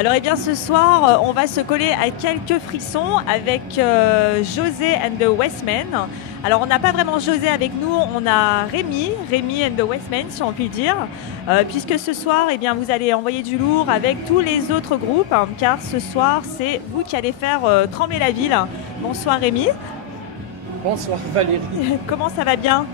Alors, eh bien, ce soir, on va se coller à quelques frissons avec José and the Westmen. Alors, on n'a pas vraiment José avec nous, on a Rémi and the Westmen, si on peut le dire, puisque ce soir, eh bien, vous allez envoyer du lourd avec tous les autres groupes, hein, car ce soir, c'est vous qui allez faire trembler la ville. Bonsoir Rémi. Bonsoir Valérie. Comment ça va bien?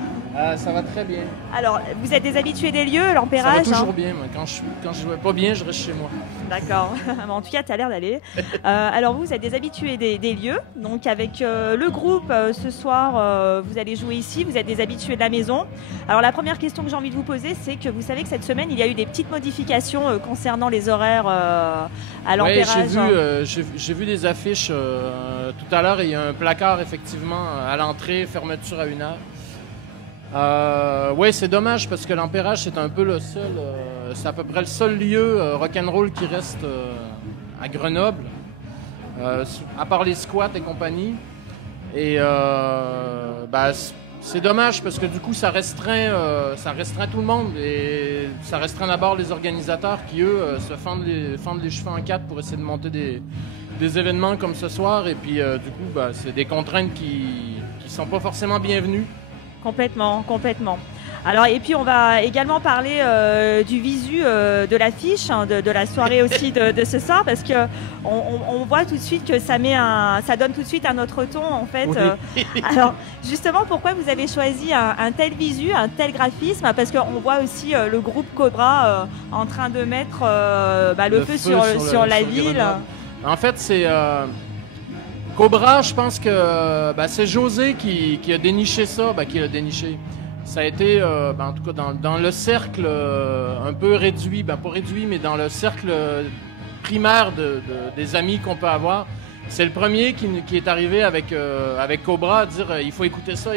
Ça va très bien. Alors, vous êtes des habitués des lieux, l'Ampérage? Ça va toujours bien. Moi. Quand je vais pas bien, je reste chez moi. D'accord. En tout cas, tu as l'air d'aller. Alors, vous êtes des habitués des lieux. Donc, avec le groupe, ce soir, vous allez jouer ici. Vous êtes des habitués de la maison. Alors, la première question que j'ai envie de vous poser, c'est que vous savez que cette semaine, il y a eu des petites modifications concernant les horaires à l'Ampérage. Oui, j'ai vu des affiches tout à l'heure. Il y a un placard, effectivement, à l'entrée, fermeture à 1h. Oui, c'est dommage parce que l'Ampérage, c'est un peu le seul, c'est à peu près le seul lieu rock'n'roll qui reste à Grenoble, à part les squats et compagnie. Et c'est dommage parce que du coup, ça restreint tout le monde et ça restreint d'abord les organisateurs qui, eux, se fendent les cheveux en quatre pour essayer de monter des événements comme ce soir. Et puis, du coup, c'est des contraintes qui sont pas forcément bienvenues. Complètement. Alors, et puis on va également parler du visu de l'affiche, hein, de la soirée aussi de ce soir, parce que on voit tout de suite que ça donne tout de suite un autre ton en fait. Oui. Alors justement, pourquoi vous avez choisi un tel visu, un tel graphisme? Parce qu'on voit aussi le groupe Cobra en train de mettre le feu sur la ville. Grenoble. En fait, c'est Cobra, je pense que c'est José qui a déniché ça, qui l'a déniché. Ça a été, en tout cas, dans le cercle un peu réduit, pas réduit, mais dans le cercle primaire des amis qu'on peut avoir. C'est le premier qui est arrivé avec Cobra à dire il faut écouter ça.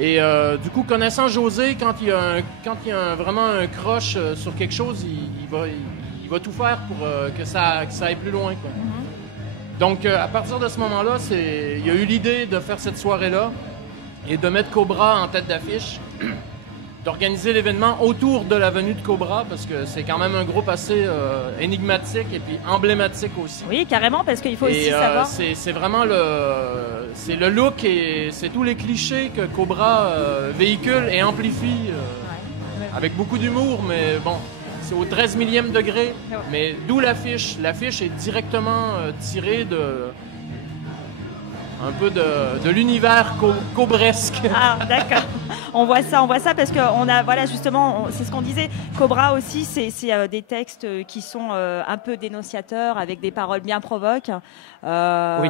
Et du coup, connaissant José, quand il y a vraiment un croche sur quelque chose, il va tout faire pour que ça aille plus loin, quoi. Mm-hmm. Donc, à partir de ce moment-là, il y a eu l'idée de faire cette soirée-là et de mettre Cobra en tête d'affiche, d'organiser l'événement autour de la venue de Cobra, parce que c'est quand même un groupe assez énigmatique et puis emblématique aussi. Oui, carrément, parce qu'il faut aussi savoir... C'est vraiment le look et c'est tous les clichés que Cobra véhicule et amplifie avec beaucoup d'humour, mais bon... C'est au 13 millième degré, mais d'où l'affiche. L'affiche est directement tirée un peu de l'univers cobresque. Ah, d'accord. On voit ça parce qu'on a, voilà, justement, c'est ce qu'on disait. Cobra aussi, c'est des textes qui sont un peu dénonciateurs, avec des paroles bien provoques. Oui.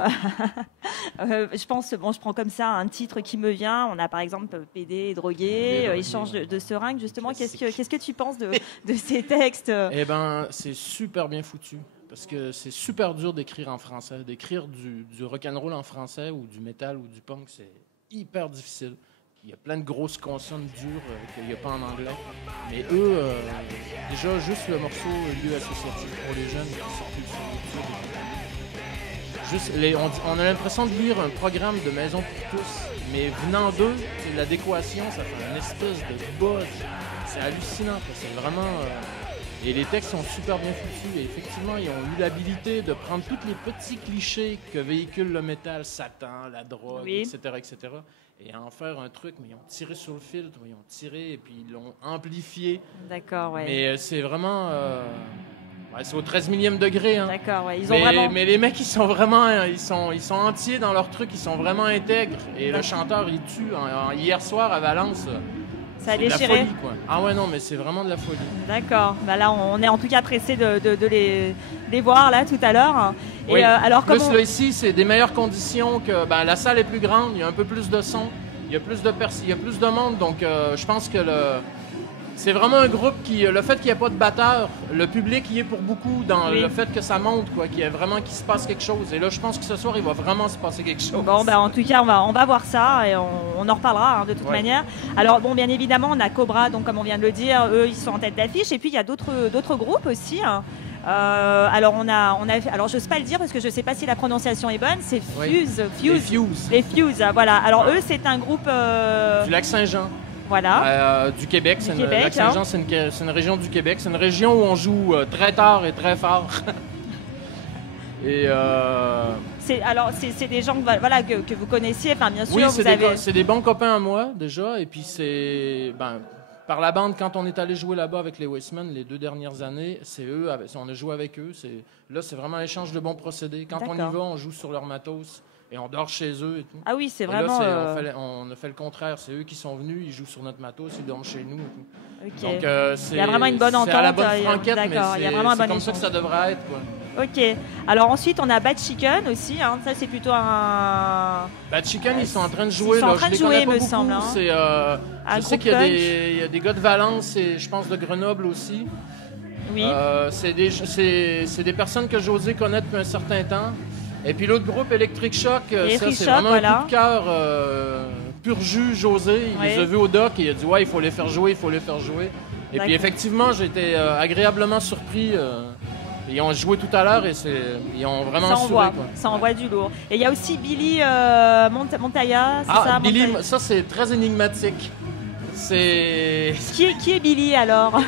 Je pense, je prends comme ça un titre qui me vient. On a par exemple PD, drogué, échange de seringues. Justement, qu'est-ce que tu penses de ces textes? Eh ben, c'est super bien foutu. Parce que c'est super dur d'écrire en français. D'écrire du rock'n'roll en français ou du métal ou du punk, c'est hyper difficile. Il y a plein de grosses consonnes dures qu'il n'y a pas en anglais. Mais eux, déjà, juste le morceau lieu associatif pour les jeunes qui sortent sur YouTube. On a l'impression de lire un programme de Maison pour tous. Mais venant d'eux, c'est l'adéquation, ça fait une espèce de buzz. C'est hallucinant. C'est vraiment... Et les textes sont super bien foutus. Et effectivement, ils ont eu l'habilité de prendre tous les petits clichés que véhicule le métal, Satan, la drogue, oui, etc., et en faire un truc. Mais ils ont tiré sur le filtre, ils ont tiré et puis ils l'ont amplifié. D'accord, ouais. Mais c'est vraiment... c'est au 13 millième degré. Hein. D'accord, ouais. Ils ont vraiment... mais les mecs, ils sont vraiment... Ils sont entiers dans leur truc, ils sont vraiment intègres. Et le chanteur, il tue. Hier soir, à Valence... Ça a déchiré. De la folie, quoi. Ah ouais, non, mais c'est vraiment de la folie. D'accord. Là, on est en tout cas pressé de les voir là tout à l'heure. Oui. Et alors, plus là, ici, c'est des meilleures conditions que la salle est plus grande, il y a un peu plus de son, il y a plus de monde. Donc, je pense que c'est vraiment un groupe qui, le fait qu'il n'y ait pas de batteur, le public y est pour beaucoup dans le fait que ça monte, quoi, qu'il se passe quelque chose. Et là, je pense que ce soir, il va vraiment se passer quelque chose. Bon, en tout cas, on va voir ça et on en reparlera de toute manière. Alors, bon, bien évidemment, on a Cobra, donc comme on vient de le dire, eux, ils sont en tête d'affiche. Et puis, il y a d'autres groupes aussi. Alors, alors, je n'ose pas le dire parce que je ne sais pas si la prononciation est bonne. C'est Fuse. Les Fuse. Les Fuse, voilà. Alors, eux, c'est un groupe... Du Lac-Saint-Jean. Voilà. Du Québec. Québec, Lac-Saint-Jean, c'est une région du Québec. C'est une région où on joue très tard et très fort. Et c'est des gens que vous connaissiez, enfin bien sûr. Oui, c'est des bons copains à moi déjà. Et puis par la bande, quand on est allé jouer là-bas avec les Wastemen les 2 dernières années, c'est eux, on a joué avec eux. Là, c'est vraiment l'échange de bons procédés. Quand on y va, on joue sur leur matos et on dort chez eux et tout. Ah oui, c'est et vraiment... Là, on a fait le contraire. C'est eux qui sont venus, ils jouent sur notre matos, ils dorment chez nous et tout. Okay. Donc, il y a vraiment une bonne entente. C'est à la bonne franquette, mais il y a vraiment un bon c'est comme ça que ça devrait être, quoi. Ok. Alors ensuite, on a Bad Chicken aussi. Hein. Ça, c'est plutôt un... Bad Chicken, ils sont en train de jouer. Ils sont là. en train de jouer, me semble. Hein. Je sais qu'il y a des gars de Valence et je pense de Grenoble aussi. Oui. C'est des personnes que José connaît depuis un certain temps. Et puis l'autre groupe, Electric Shock, ça, c'est vraiment un coup de cœur pur jus, José. Il les a vus au doc et il a dit « Ouais, il faut les faire jouer, il faut les faire jouer. » Et puis effectivement, j'ai été agréablement surpris. Ils ont joué tout à l'heure et ils ont vraiment assuré. Ça envoie du lourd. Et il y a aussi Billy Montaya, c'est ça? Billy, ça c'est très énigmatique. Qui est Billy alors?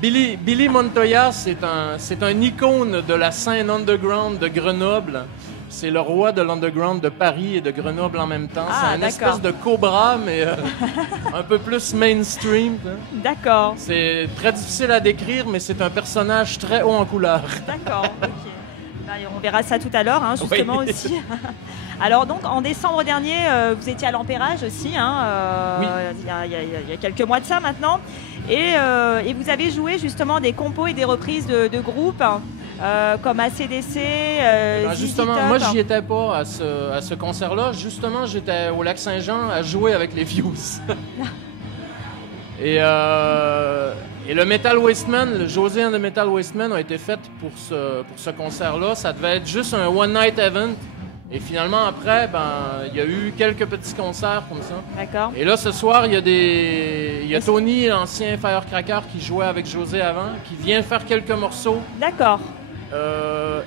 Billy Montoya, c'est un icône de la scène underground de Grenoble. C'est le roi de l'underground de Paris et de Grenoble en même temps. C'est une espèce de cobra, mais un peu plus mainstream. Hein. D'accord. C'est très difficile à décrire, mais c'est un personnage très haut en couleur. D'accord, ok. Ben, on verra ça tout à l'heure, hein, justement aussi. Alors donc, en décembre dernier, vous étiez à l'Empérage aussi, hein, oui. Il y a quelques mois de ça maintenant. Et vous avez joué justement des compos et des reprises de groupes. Comme ACDC, justement, moi j'y étais pas à ce concert-là. Justement, j'étais au Lac-Saint-Jean à jouer avec les Fuse. et le Metal Wasteman, le José and the Metal Wasteman a été fait pour ce concert-là. Ça devait être juste un one-night event. Et finalement, après, il y a eu quelques petits concerts comme ça. D'accord. Et là, ce soir, il y a Tony, l'ancien Firecracker, qui jouait avec José avant, qui vient faire quelques morceaux. D'accord.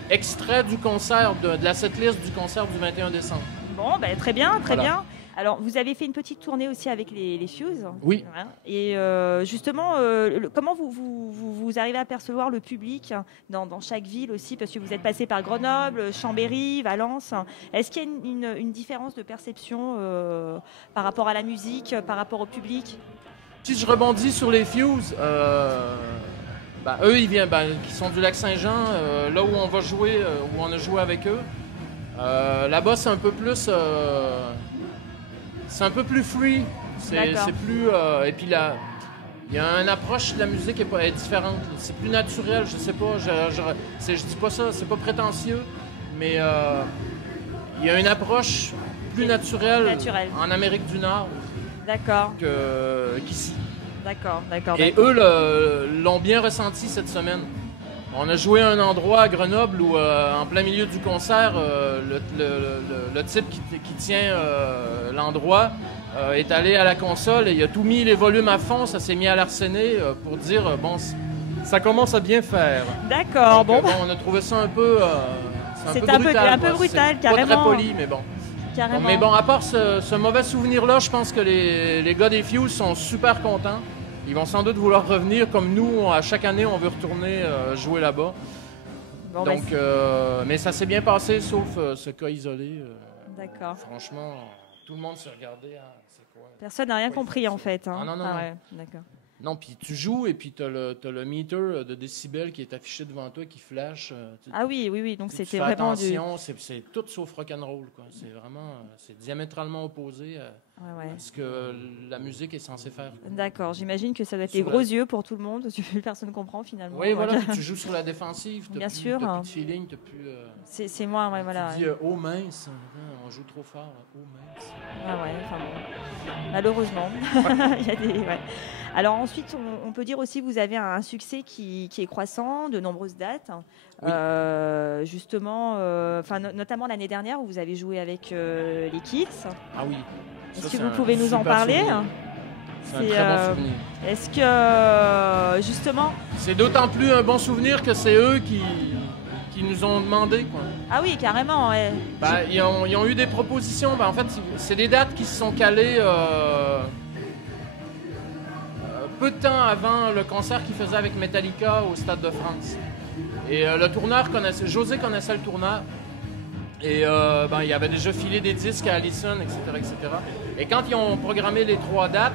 Extrait du concert, de la setlist du concert du 21 décembre. Bon, très bien, très bien. Alors, vous avez fait une petite tournée aussi avec les Fuse. Oui. Et justement, comment vous arrivez à percevoir le public dans chaque ville aussi? Parce que vous êtes passé par Grenoble, Chambéry, Valence. Est-ce qu'il y a une différence de perception par rapport à la musique, par rapport au public? Si je rebondis sur les Fuse... eux, ils viennent, qui sont du Lac-Saint-Jean, là où on va jouer, où on a joué avec eux. Là-bas, c'est un peu plus, free. C'est plus, et puis là, il y a une approche de la musique qui est différente. C'est plus naturel, je sais pas. Je dis pas ça, c'est pas prétentieux, mais il y a une approche plus naturelle. En Amérique du Nord. D'accord. Qu'ici. D'accord. Et eux l'ont bien ressenti cette semaine. On a joué à un endroit à Grenoble où, en plein milieu du concert, le type qui tient l'endroit est allé à la console et il a tout mis les volumes à fond, ça s'est mis à l'arsener pour dire ça commence à bien faire. D'accord, donc, on a trouvé ça un peu un peu brutal, carrément. Pas très poli, mais bon. Carrément. Mais bon, à part ce mauvais souvenir-là, je pense que les gars des Fuse sont super contents. Ils vont sans doute vouloir revenir comme nous. À chaque année, on veut retourner jouer là-bas. Bon, donc, mais ça s'est bien passé, sauf ce cas isolé. D'accord. Franchement, tout le monde s'est regardé. C'est quoi? Personne n'a rien compris, en fait. Hein. Non. Ouais, d'accord. Non, puis tu joues et puis t'as le meter de décibels qui est affiché devant toi, qui flash. Oui, donc c'était vraiment attention, c'est tout sauf rock'n'roll, quoi. C'est vraiment, c'est diamétralement opposé à ce que la musique est censée faire. D'accord, j'imagine que ça doit être les gros yeux pour tout le monde, parce que plus personne comprend finalement. Oui, voilà, puis tu joues sur la défensive, bien sûr. T'as plus de feeling, t'as plus... C'est moi, voilà. Tu dis « oh mince », on joue trop fort, « oh mince ». Enfin bon, malheureusement, il y a des... Alors ensuite, on peut dire aussi que vous avez un succès qui est croissant, de nombreuses dates. Oui. Justement, notamment l'année dernière où vous avez joué avec les Kids. Ah oui. Est-ce que vous pouvez nous en parler? C'est un très bon souvenir. Est-ce que, justement... C'est d'autant plus un bon souvenir que c'est eux qui nous ont demandé, quoi. Ah oui, carrément, ouais. Ils ont eu des propositions. En fait, c'est des dates qui se sont calées... peu de temps avant le concert qu'il faisait avec Metallica au Stade de France. Et le tourneur José connaissait le tourneur. Et il avait déjà filé des disques à Allison, etc., etc. Et quand ils ont programmé les 3 dates,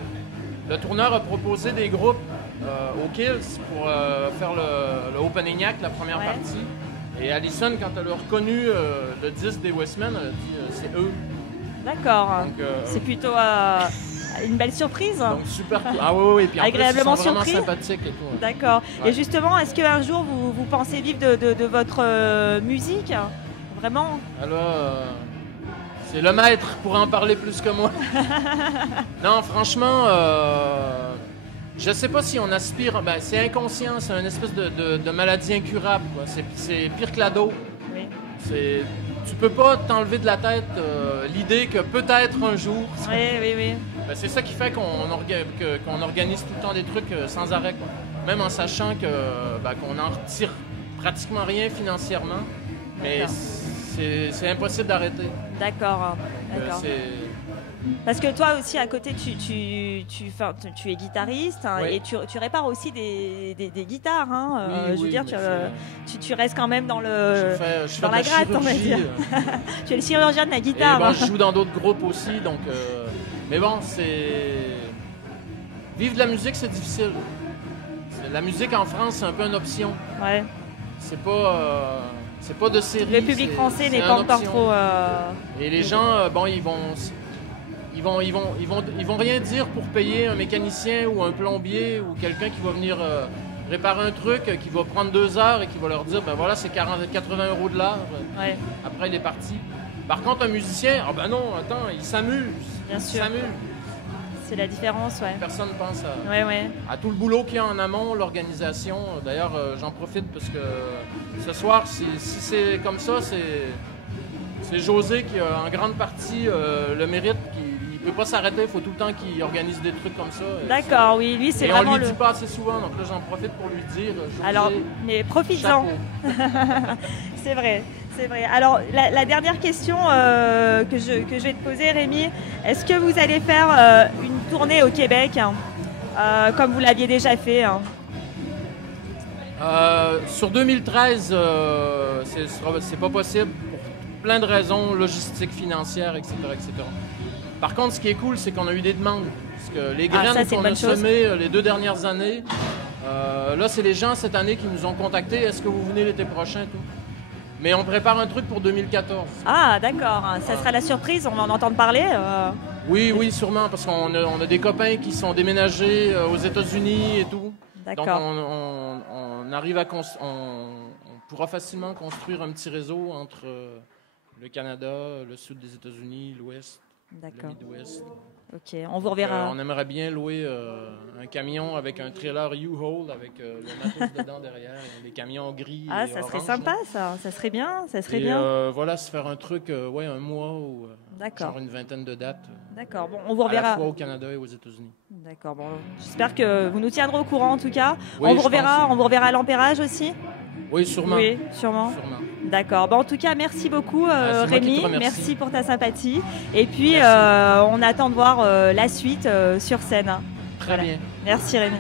le tourneur a proposé des groupes aux Kills pour faire le opening act, la première partie. Et Allison, quand elle a reconnu le disque des Westmen, elle a dit c'est eux. D'accord. C'est plutôt une belle surprise. Donc super cool. Ah oui. Puis en agréablement plus, ils sont surpris. vraiment sympathiques et tout. D'accord. Ouais. Et justement, est-ce qu'un jour vous pensez vivre de votre musique? Vraiment? Alors, c'est le maître pour en parler plus que moi. Non, franchement, je sais pas si on aspire. Ben, c'est inconscient, c'est une espèce de maladie incurable, quoi. C'est pire que l'ado. Oui. Tu peux pas t'enlever de la tête l'idée que peut-être un jour. Oui. Ben, c'est ça qui fait qu'on organise tout le temps des trucs sans arrêt, quoi. Même en sachant qu'on n'en retire pratiquement rien financièrement. Mais c'est impossible d'arrêter. D'accord. Parce que toi aussi, à côté, tu es guitariste et tu répares aussi des guitares. Hein. Oui, je veux dire, tu restes quand même dans la la gratte, on va dire. Tu es le chirurgien de la guitare. Et je joue dans d'autres groupes aussi. Donc, mais bon, vivre de la musique, c'est difficile. La musique en France, c'est un peu une option. Ouais. C'est pas de série. Le public français n'est pas encore trop. Et les gens, ils vont rien dire pour payer un mécanicien ou un plombier ou quelqu'un qui va venir réparer un truc, qui va prendre 2 heures et qui va leur dire, ben voilà, c'est 80 € de l'heure. Ouais. Après, il est parti. Par contre, un musicien, il s'amuse. Bien sûr. C'est la différence, ouais. Personne ne pense à tout le boulot qu'il y a en amont, l'organisation. D'ailleurs, j'en profite parce que ce soir, si c'est comme ça, c'est José qui a en grande partie le mérite. Il peut pas s'arrêter, il faut tout le temps qu'il organise des trucs comme ça. D'accord, oui, lui c'est et vraiment on lui dit pas assez souvent, donc là j'en profite pour lui dire. José, alors, mais profites-en. C'est vrai. Alors, la dernière question que je vais te poser, Rémi, est-ce que vous allez faire une tournée au Québec, comme vous l'aviez déjà fait? Sur 2013, c'est pas possible pour plein de raisons, logistiques, financières, etc., etc. Par contre, ce qui est cool, c'est qu'on a eu des demandes. Parce que les graines qu'on a semées les 2 dernières années, là, c'est les gens cette année qui nous ont contactés. Est-ce que vous venez l'été prochain? Tout. Mais on prépare un truc pour 2014. Ah, d'accord. Ça sera la surprise, on va en entendre parler. Oui, sûrement, parce qu'on a des copains qui sont déménagés aux États-Unis et tout. D'accord. Donc, on arrive on pourra facilement construire un petit réseau entre le Canada, le sud des États-Unis, l'ouest, le Midwest. Ok, on vous reverra. On aimerait bien louer un camion avec un trailer U-Haul avec le matos dedans derrière, des camions gris. Ah, ça serait sympa, ça serait bien, voilà, se faire un truc, un mois ou genre une vingtaine de dates. D'accord, bon, on vous reverra. À la fois au Canada et aux États-Unis. D'accord, bon, j'espère que vous nous tiendrez au courant en tout cas. Oui, on vous reverra à l'Ampérage aussi. Oui, sûrement. Oui, sûrement. D'accord. Bon, en tout cas, merci beaucoup, Rémi. Merci pour ta sympathie. Et puis, on attend de voir la suite sur scène. Très bien. Merci, Rémi.